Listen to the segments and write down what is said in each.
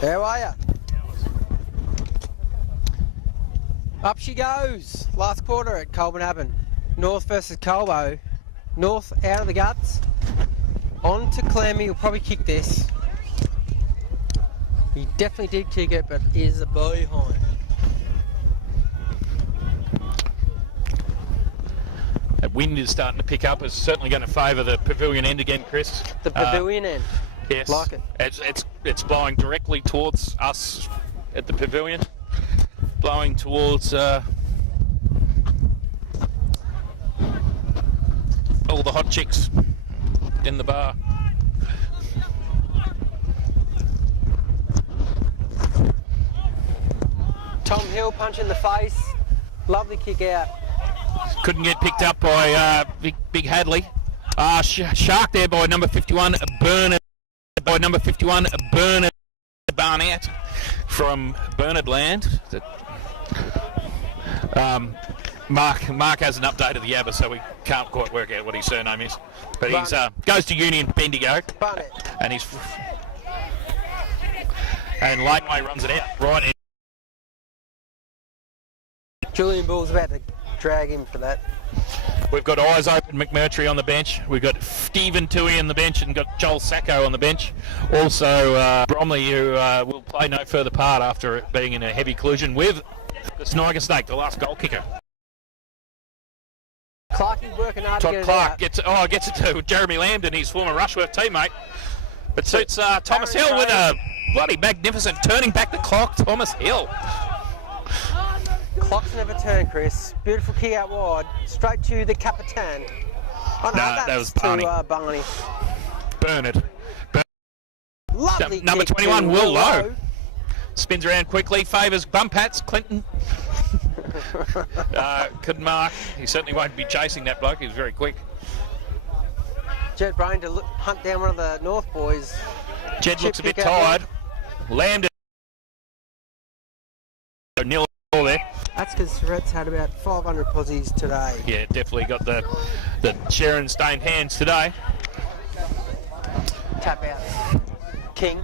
How are ya? Up she goes. Last quarter at Colbo happened. North versus Colbo. North out of the guts. On to Clemmy. He'll probably kick this. He definitely did kick it, but is a behind. That wind is starting to pick up. It's certainly going to favour the pavilion end again, Chris. The pavilion end. Yes. Like it. It's blowing directly towards us at the pavilion. Blowing towards all the hot chicks in the bar. Tom Hill punch in the face. Lovely kick out. Couldn't get picked up by Big Hadley. Shark there by number 51, Bernard. By number 51, Bernard Barnett from Bernard Land. Mark hasn't updated the Yabba, so we can't quite work out what his surname is. But he's goes to Union Bendigo. Barnett. And Laneway runs it out right in. Julian Bull's about to drag him for that. We've got Eyes Open McMurtry on the bench. We've got Stephen Toohey on the bench and got Joel Sacco on the bench. Also Bromley, who will play no further part after it being in a heavy collision with the Sniger Snake, the last goal kicker. Clarkie's working hard Todd to get Clark it out. gets it to Jeremy Lambden, his former Rushworth teammate. But suits Thomas Hill with a bloody magnificent turning back the clock. Thomas Hill. Clock's never turned, Chris. Beautiful kick out wide, straight to the Capitan. Oh no, that was Barney. Barney. Bernard. Lovely Number kick 21, to Will Lowe. Spins around quickly, favours bump hats, Clinton. Couldn't mark. He certainly won't be chasing that bloke. He's very quick. Jed Brain to hunt down one of the North boys. Jed looks a bit tired. Lambden. Nil there. That's because Surrett's had about 500 posies today. Yeah, definitely got the Sharon stained hands today. Tap out. King.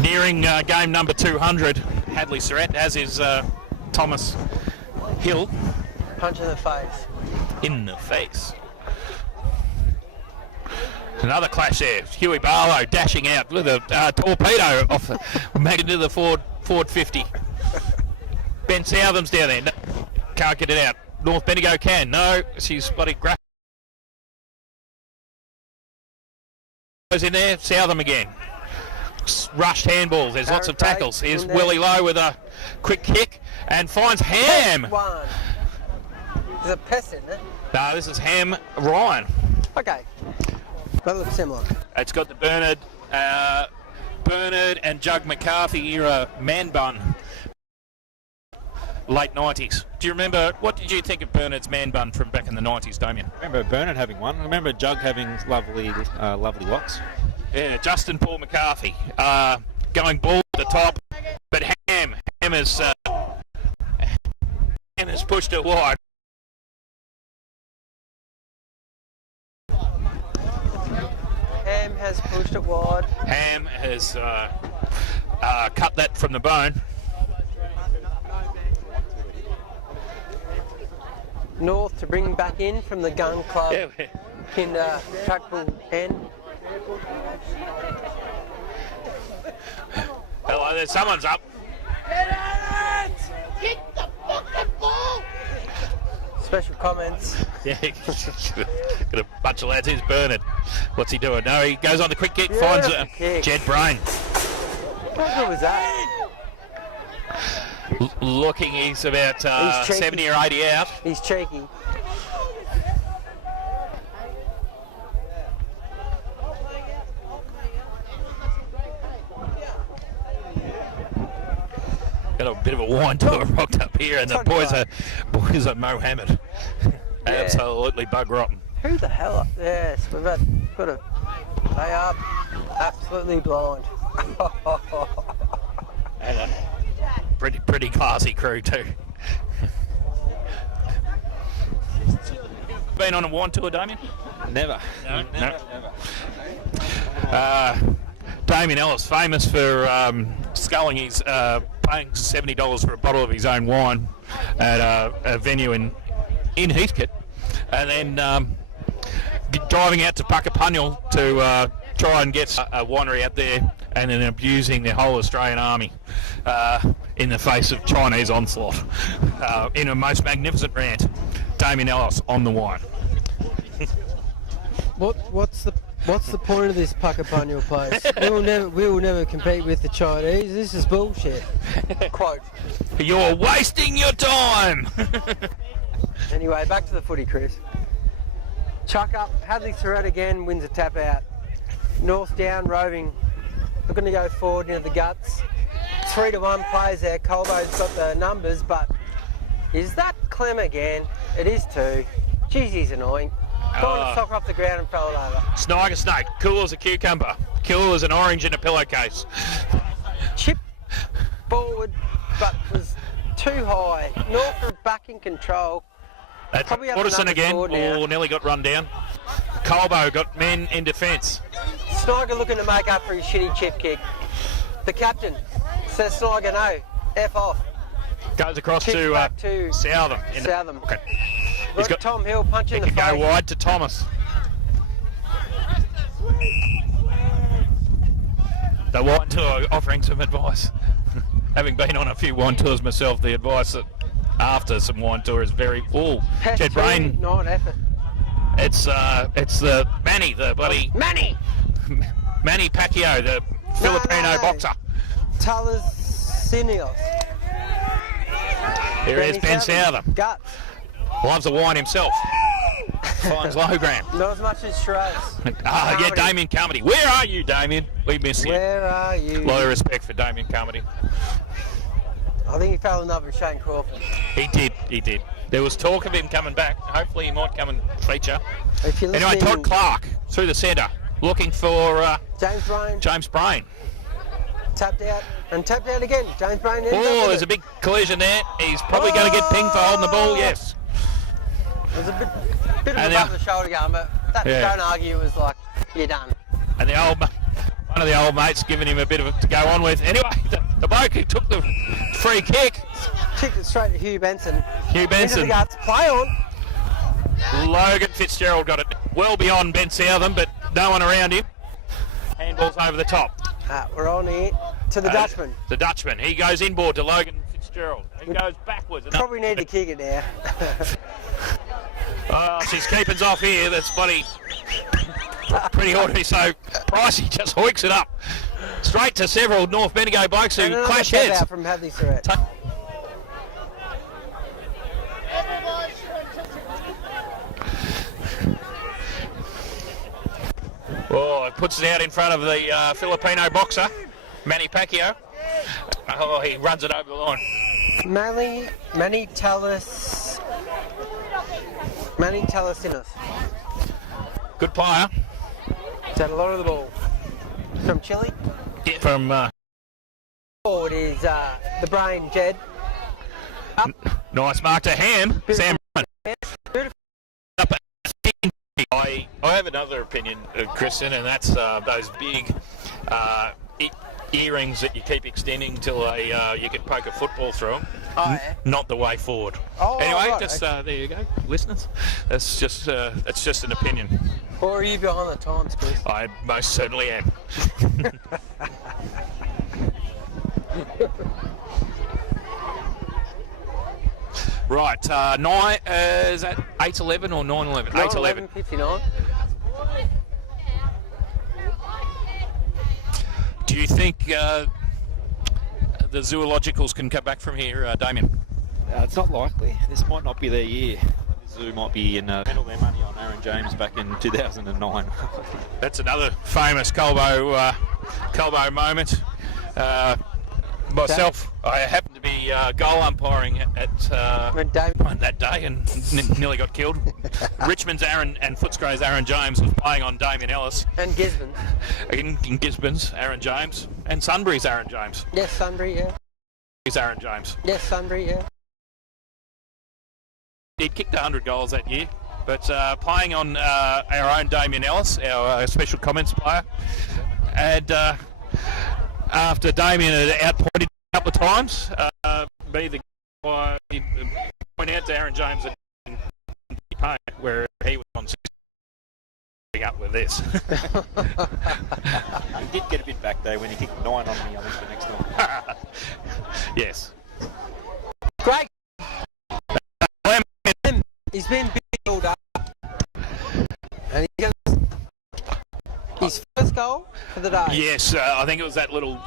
Nearing game number 200, Hadley Surrett, as is Thomas Hill. Punch in the face. In the face. Another clash there. Huey Barlow dashing out with a torpedo off making to the Ford 50. Ben Southam's down there. No, can't get it out. North Bendigo can. No, she's bloody goes in there. Southam again. Rushed handballs. There's lots of tackles. Here's Willie Lowe with a quick kick and finds Ham. One. There's a pest in it. No, this is Ham Ryan. Okay. That looks similar. It's got the Bernard and Jug McCarthy era man bun. Late 90s. Do you remember, what did you think of Bernard's man bun from back in the 90s, Damien? I remember Bernard having one. I remember Jug having lovely locks. Yeah, Justin Paul McCarthy going ball at the top, but Ham has pushed it wide. Ham has pushed it wide. Ham has cut that from the bone. North to bring back in from the gun club. Yeah. In trackball end. Hello there, someone's up. Kick the fucking ball! Special comments. Yeah, got a bunch of lads. Here's Bernard. What's he doing? No, he goes on the quick kick, finds Jed Brain. How good was that? Looking, he's about 70 or 80 out. He's cheeky. Got a bit of a wine tour rocked up here, and the boys are Mohammed. Absolutely bug rotten. Who the hell up? Yes, we've got a. They are absolutely blind. And a pretty classy crew too. Been on a wine tour, Damien? Never. No. Damien Ellis, famous for sculling his, paying $70 for a bottle of his own wine at a venue in Heathcote, and then driving out to Puckapunyal to try and get a winery out there, and then abusing the whole Australian army in the face of Chinese onslaught in a most magnificent rant. Damien Ellis on the wine. What's the point of this Puckapunyal place? We will never compete with the Chinese. This is bullshit. Quote. You're wasting your time. Anyway, back to the footy, Chris. Chuck up. Hadley Surratt again wins a tap out. North down, Roving looking to go forward into the guts. 3-1 plays there. Colbo's got the numbers, but is that Clem again? It is too. Jeez, he's annoying. Got the sock off the ground and fell it over. Sniger snake, cool as a cucumber, cool as an orange in a pillowcase. Chip forward, but was too high. North back in control. That's Probably have Waterson another again. forward now. Oh, nearly got run down. Colbo got men in defence. Sniger looking to make up for his shitty chip kick. The captain says, Sniger, no, F off. Goes across Kicks to, back to Southam. Southam. Okay. He's got Tom Hill punching the He face. can go wide to Thomas. The wine tour offering some advice. Having been on a few wine tours myself, the advice that after some wine tour is very Jed Brain. Not effort. It's the Manny, the bloody Manny Pacquiao, the Filipino boxer. Talasinios. Here is Ben Southam. Guts. Loves the wine himself. Finds low gram. Not as much as Shiraz. Yeah, Damien Carmody. Where are you, Damien? We miss you. Where are you? A lot of respect for Damien Carmody. I think he fell in love with Shane Crawford. He did. There was talk of him coming back. Hopefully he might come and feature. If you're Anyway, listening- Todd Clark through the centre, looking for James Brain. Tapped out. And tapped out again. James Brain. There's a big collision there. He's probably going to get pinged for holding the ball, yes. There's a bit of And above the shoulder going, but don't argue. It was like, you're done. And one of the old mates giving him a bit of to go on with. Anyway, the bloke who took the free kick. Kicked it straight to Hugh Benson. Hugh Benson. Into the guts. Play on. Logan Fitzgerald got it well beyond Ben Southam, but no one around him. Handball's over the top. We're on here to the Dutchman. The Dutchman. He goes inboard to Logan Fitzgerald. He goes backwards. Probably need to kick it now. She's keeping's off here. That's pretty ordinary. So Pricey just hoiks it up straight to several North Bendigo blokes who clash heads. Out from Hadley Surratt. Oh, it puts it out in front of the Filipino boxer, Manny Pacquiao. Oh, he runs it over the line. Manny Talasinos. Good player. He's had a lot of the ball. From Chile. Yeah, from Forward is the Brain, Jed. Up. Nice mark to Ham. Sam. Beautiful. I have another opinion, Kristen, and that's those big earrings that you keep extending till you can poke a football through them. Oh, yeah. Not the way forward. Oh, anyway, right, just okay. there you go, listeners. That's just an opinion. Or are you behind the times, Chris? I most certainly am. Right, is that 8:11 or 9:11? 8:11. 11:59. Do you think the zoologicals can come back from here, Damien? It's not likely. This might not be their year. The Zoo might be spent all their money on Aaron James back in 2009. That's another famous Colbo moment. Myself, I happened to be goal umpiring at that day and nearly got killed. Richmond's Aaron and Footscray's Aaron James was playing on Damien Ellis. And Gisborne. In Gisborne's Aaron James and Sunbury's Aaron James. Yes, Sunbury, yeah. He's Aaron James. Yes, Sunbury, yeah. He'd kicked 100 goals that year, but playing on our own Damien Ellis, our special comments player, and after Damien had outpointed a couple of times, be the guy point out to Aaron James that pain where he was on 6 up with this. He did get a bit back though when he kicked 9 on me, I think, the next one. Yes. Great. He's been big all day. And he gets his first goal for the day. Yes, I think it was that little.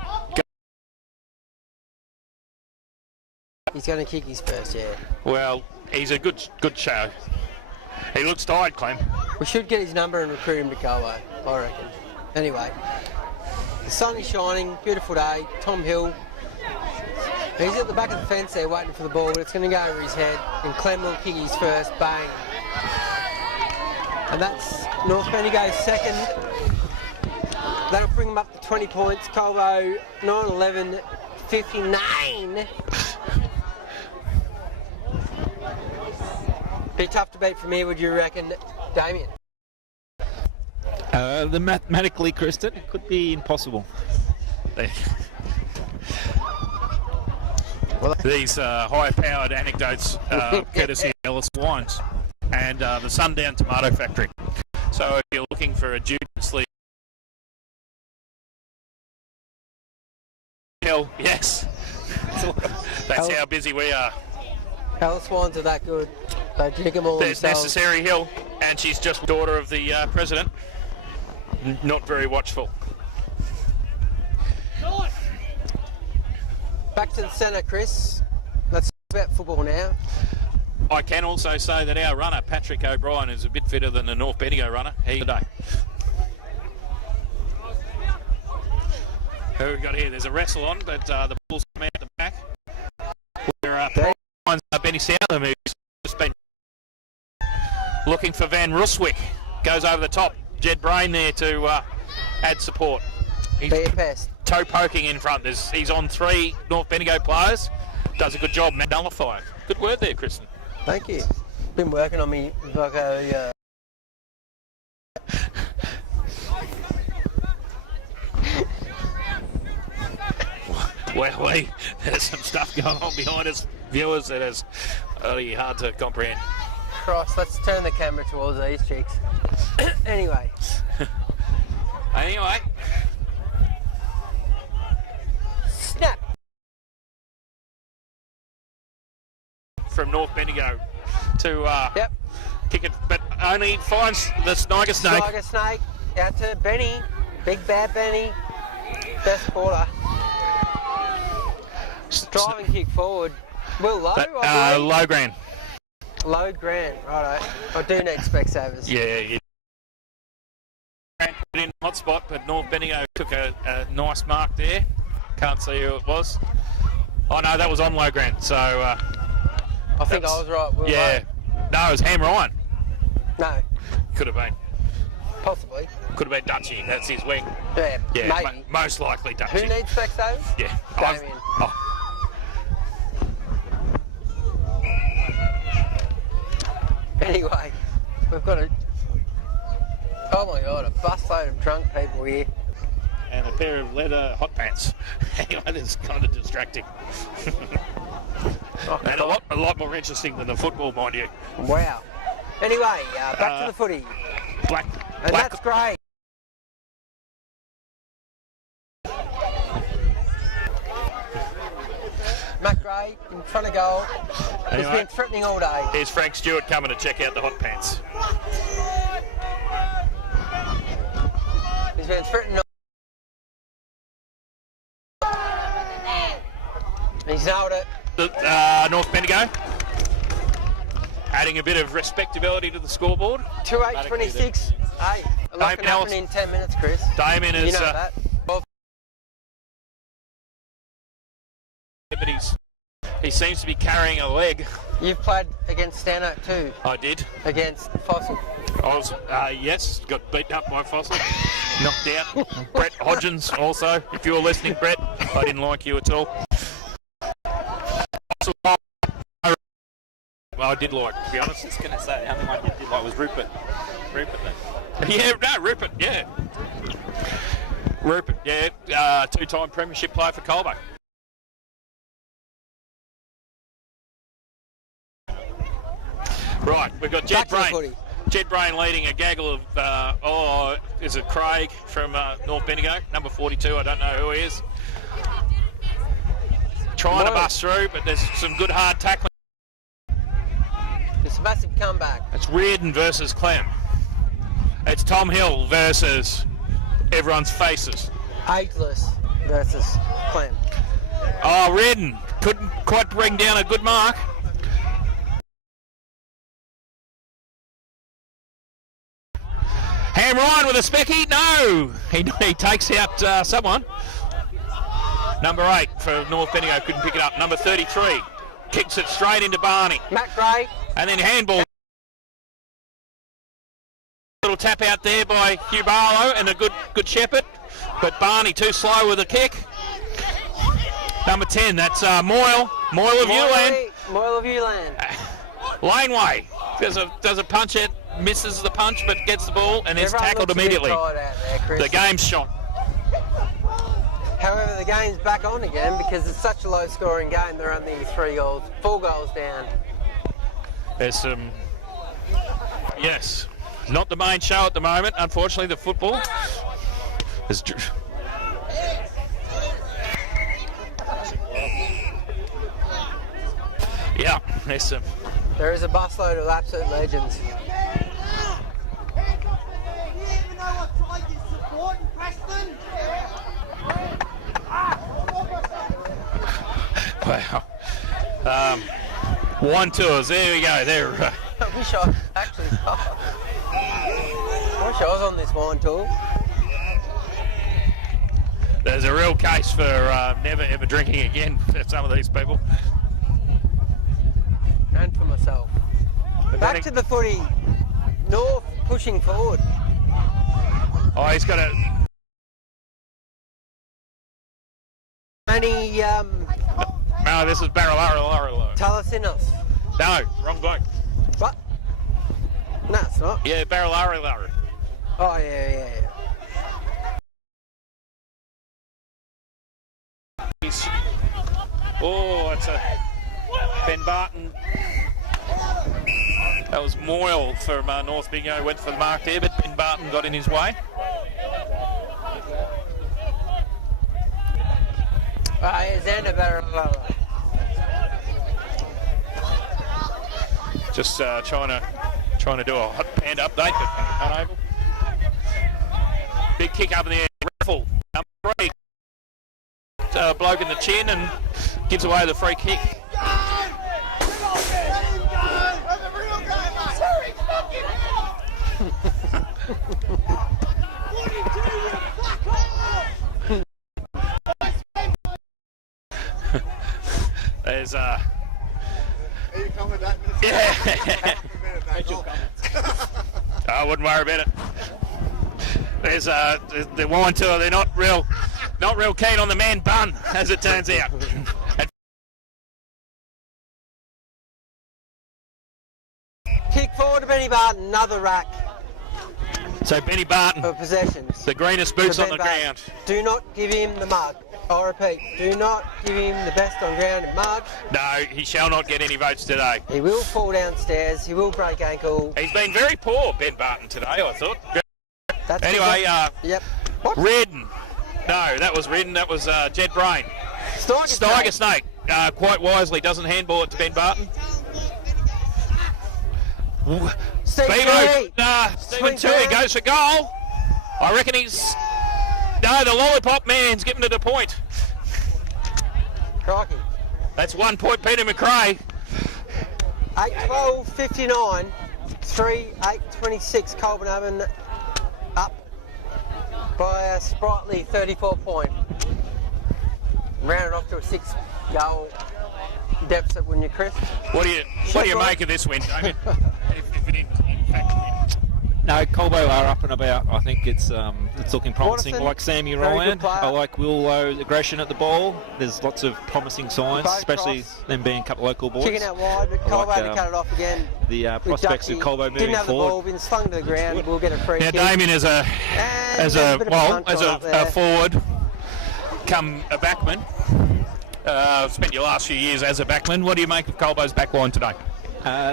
He's going to kick his first, yeah. Well, he's a good show. He looks tired, Clem. We should get his number and recruit him to Colbo, I reckon. Anyway, the sun is shining, beautiful day. Tom Hill, he's at the back of the fence there waiting for the ball, but it's going to go over his head, and Clem will kick his first, bang. And that's North Bendigo's second. That'll bring them up to 20 points. Colbo 9-11, 59. Be tough to beat from here, would you reckon, Damien? Mathematically, Kristen, it could be impossible. These high-powered anecdotes courtesy of Ellis Wines and the Sundown Tomato Factory. So if you're looking for a dubiously hill, yes, that's how busy we are. Alice Wines are that good. They drink them all There's themselves. Necessary Hill, and she's just daughter of the president. Not very watchful. Back to the centre, Chris. Let's talk about football now. I can also say that our runner, Patrick O'Brien, is a bit fitter than the North Bendigo runner. Today. Who we got here? There's a wrestle on, but the ball's come out the back. Where Benny Southam, who's just been looking for Van Ruswick, goes over the top. Jed Brain there to add support. He's toe poking in front. He's on 3 North Bendigo players. Does a good job nullifying. Good word there, Kristen. Thank you. Been working on me like a. Well, there's some stuff going on behind us, viewers, that is really hard to comprehend. Christ, let's turn the camera towards these chicks. Anyway. Snap! From North Bendigo to kick it, but only finds the Sniger Snake. Sniger Snake out to Benny. Big bad Benny. Best quarter. Driving kick forward. Will Low, I believe. Low Grand. Low Grand, righto. I do need Specsavers. Yeah. Put in hot spot, but North Bendigo took a nice mark there. Can't see who it was. Oh no, that was on Low Grand. So I think I was right. Will yeah. Low. No, it was Ham Ryan. No. Could have been. Possibly. Could have been Dutchie. That's his wing. Yeah, maybe. Most likely Dutchie. Who needs Specsavers? Yeah. Damien. Anyway, we've got oh my god, a busload of drunk people here. And a pair of leather hot pants. Anyway, that's kind of distracting. And a lot more interesting than the football, mind you. Wow. Anyway, back to the footy. And that's great. Matt Gray in front of goal. He's been threatening all day. Here's Frank Stewart coming to check out the hot pants. He's been threatening. He's nailed it. North Bendigo adding a bit of respectability to the scoreboard. 2-8-26. Hey, a lot can happen in 10 minutes, Chris. Damien is. You know that. But he seems to be carrying a leg. You've played against Stano too. I did. Against Fossil. I was, yes, got beaten up by Fossil. Knocked out. Brett Hodgins also. If you were listening, Brett, I didn't like you at all. I did like, to be honest. I was going to say, the only one you did like was Rupert. Rupert then. Yeah, no, Rupert, yeah. Rupert, yeah, two-time premiership player for Colbo. Right, we've got Jed Brain. Jed Brain leading a gaggle of, is it Craig from North Bendigo, number 42, I don't know who he is. Trying to bust through, but there's some good hard tackling. It's a massive comeback. It's Reardon versus Clem. It's Tom Hill versus everyone's faces. Ageless versus Clem. Oh, Reardon couldn't quite bring down a good mark. Ham Ryan with a specky. No! He takes out someone. Number 8 for North Bendigo couldn't pick it up. Number 33 kicks it straight into Barney. Matt Gray. And then handball. Little tap out there by Hugh Barlow and a good shepherd. But Barney too slow with the kick. Number 10, that's Moyle. Moyle of Ulan. Moyle of Ulan. Laneway does a punch it, misses the punch but gets the ball and is tackled immediately. The game's shot. However, the game's back on again because it's such a low scoring game. They're only 4 goals down. There's some, yes, not the main show at the moment, unfortunately, the football. Yeah, there's some. There is a busload of absolute legends. Wow. Wine tours, there we go. There. I wish I actually. I wish I was on this wine tour. There's a real case for never ever drinking again for some of these people. And for myself. Back to the footy. North pushing forward. Oh, he's got a. Any No, this is Barrelaro. Talasinos. No, wrong bloke. What? No, it's not. Yeah, Barrelaro. Oh, yeah. Oh, it's a Ben Barton. That was Moyle from North Bendigo. Went for the mark there, but Ben Barton got in his way. Xander Barrelaro. Just trying to do a hot hand update, but unable. Big kick up in the air. Raffle, number 3. Bloke in the chin and gives away the free kick. There's Are you coming back? yeah. I wouldn't worry about it. There's the wine tour. They're not real keen on the man bun, as it turns out. Kick forward to Benny Barton, another rack So Benny Barton, for possessions. the greenest boots For on the Ben Barton. ground. Do not give him the mug. I repeat, do not give him the best on ground and mug. No, he shall not get any votes today. He will fall downstairs, he will break ankle. He's been very poor, Ben Barton, today, I thought. That's Anyway, yep. What? Redden. No, that was Redden, that was Jed Brain. Steiger Snake, quite wisely, doesn't handball it to Ben Barton. Stephen Tui goes for goal. I reckon he's... No, the lollipop man's giving it a point. Crikey. That's 1 point, Peter McRae. 8-12-59, 3-8-26, Copenhagen up by a sprightly 34 point. Rounded off to a 6-goal deficit, wouldn't you, Chris? What do you make of this win, David? if it in fact No, Colbo are up and about. I think it's looking promising. Waterson, I like Sammy very good Ryan. player. I like Willow's aggression at the ball. There's lots of promising signs, Both especially cross. them being a couple of local boys. Kicking out wide, but I Colbo like, had to cut it off again. The with prospects of Duxie. Colbo moving Didn't have the ball, forward. been slung to the ground. We'll get a free Now kick. Damien as a And there's a bit of a punch on up there. forward, come a backman. Spent your last few years as a backman. What do you make of Colbo's backline today?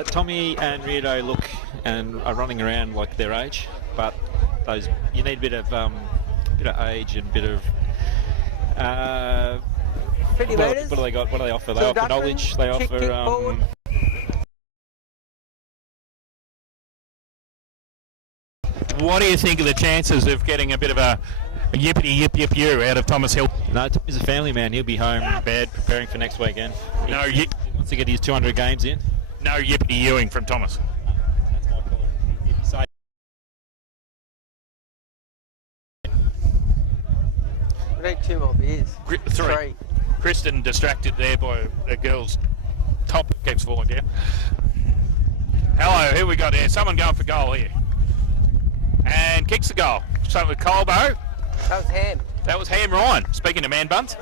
Tommy and Rito look and are running around like their age, but those you need a bit of age and a bit of 50 what metres. do they got? What do they offer? They So offer Duxton, knowledge. They kick offer forward. What do you think of the chances of getting a bit of a yippity yip yip you out of Thomas Hill? No, Tommy's a family man. He'll be home in bed preparing for next weekend. No, He wants to get his 200 games in. no yippity youing from Thomas. That's my call. He'd be safe. We need 2 more beers. Three. Kristen distracted there by a girl's top that keeps falling down. Hello, who we got here? Someone going for goal here. And kicks the goal. So with Colbo. That was Ham. That was Ham Ryan. Speaking of man buns.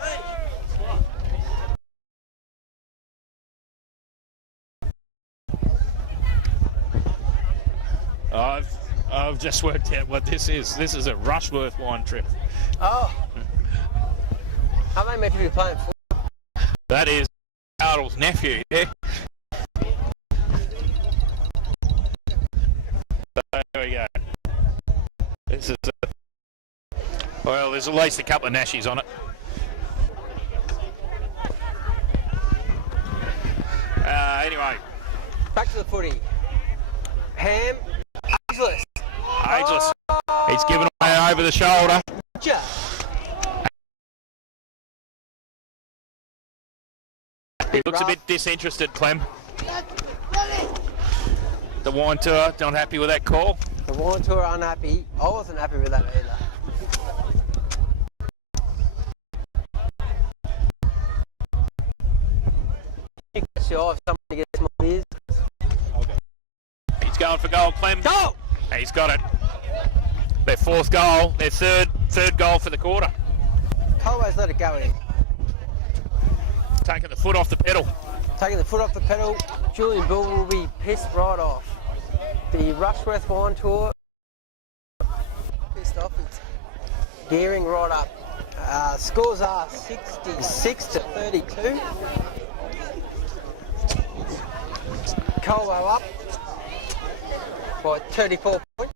I've just worked out what this is. This is a Rushworth wine trip. Oh. How are they meant to be playing football? That is Arnold's nephew. Yeah. So there we go. This is well, there's at least a couple of Nashies on it. Anyway, Back to the footy. Ham. Ageless. Ageless. He's given away over the shoulder. Ja. He looks a bit disinterested, Clem. The wine tour, not happy with that call. The Warren Tour are unhappy. I wasn't happy with that either. Sure, if somebody gets more beers. He's going for goal, Clem. Go! He's got it. Their fourth goal, their third goal for the quarter. Colbo's let it go in. Taking the foot off the pedal. Taking the foot off the pedal, Julian Bull will be pissed right off. The Rushworth Wine Tour, pissed off, it's gearing right up. Scores are 66 to 32. Colbo up by 34 points.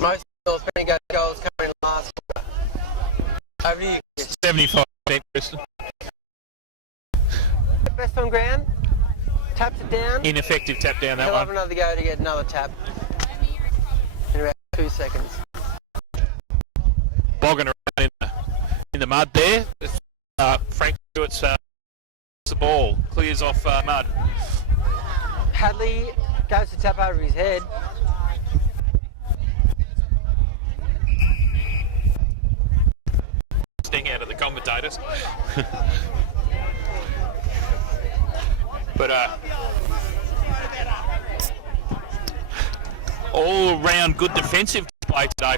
Most of those Bendigo goals coming in the last quarter. Over to you. 75%, Kristen. Best on ground, taps it down. Ineffective tap down that He'll have one. another go to get another tap in about 2 seconds. Bogging around in the mud there. Frank Stewart's the ball, clears off mud. Hadley goes to tap over his head. Sting out of the commentators. But all round good defensive display today.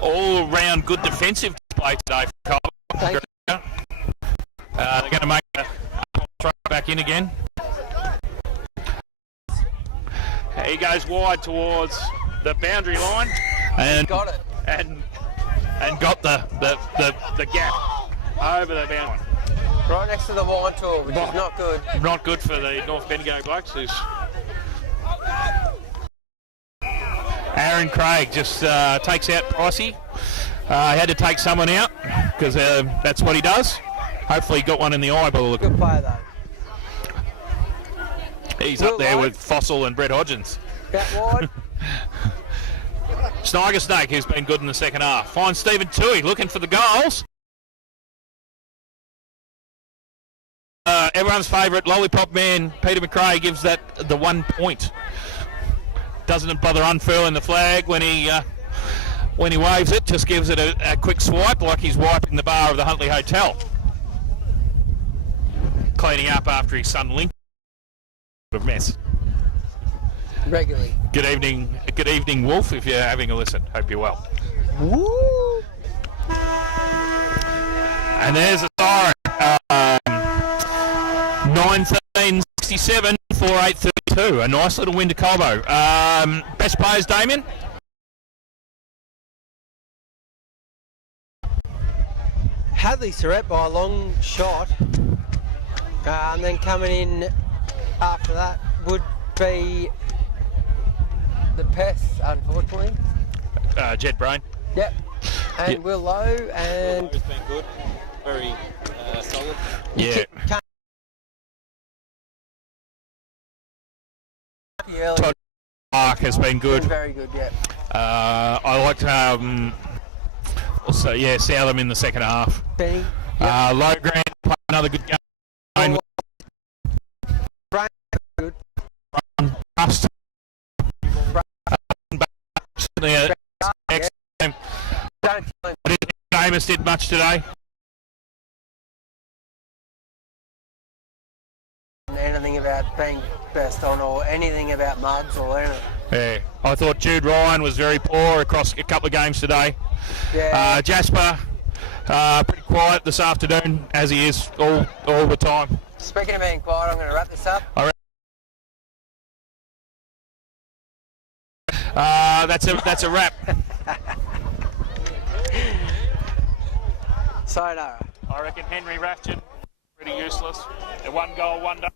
All round good defensive display today for Colbo. Thank They're going to make a throw back in again. He goes wide towards the boundary line and Got it. and got the gap over the boundary line. Right next to the Wine Tour, which is not good. Not good for the North Bendigo Blokes. Who's Aaron Craig just takes out Pricey. He had to take someone out because that's what he does. Hopefully he got one in the eye by the look. Good player though. He's up there Will with Fossil and Brett Hodgins. Out wide. Sniger Snake, who's been good in the second half. Finds Stephen Toohey looking for the goals. Everyone's favourite lollipop man, Peter McRae, gives that the 1 point. Doesn't bother unfurling the flag when he waves it, just gives it a quick swipe like he's wiping the bar of the Huntley Hotel. Cleaning up after his son Link. What a mess. regularly. Good evening, Wolf, if you're having a listen. Hope you're well. Woo! And there's a siren. 9:13:67 for 8:32. A nice little win to Colbo. Best players, Damien? Hadley Surratt by a long shot. And then coming in after that would be the Pests, unfortunately. Jed Brain. Yep. And Yep. Will Lowe and... It's been good. Very solid. Yeah. Early. Todd Clark has been good. Very good, yeah. I liked also, yeah, Southam in the second half. Benny. Low Grant played another good game. Brain, good. Rust. Next game. Don't tell him I didn't think Amos did much today. anything about being best on or anything about mugs or anything. Yeah, I thought Jude Ryan was very poor across a couple of games today. Yeah. Jasper, pretty quiet this afternoon, as he is all the time. Speaking of being quiet, I'm going to wrap this up. That's a wrap. Sayonara. I reckon Henry Ratchet, pretty useless. 1 goal, 1 day.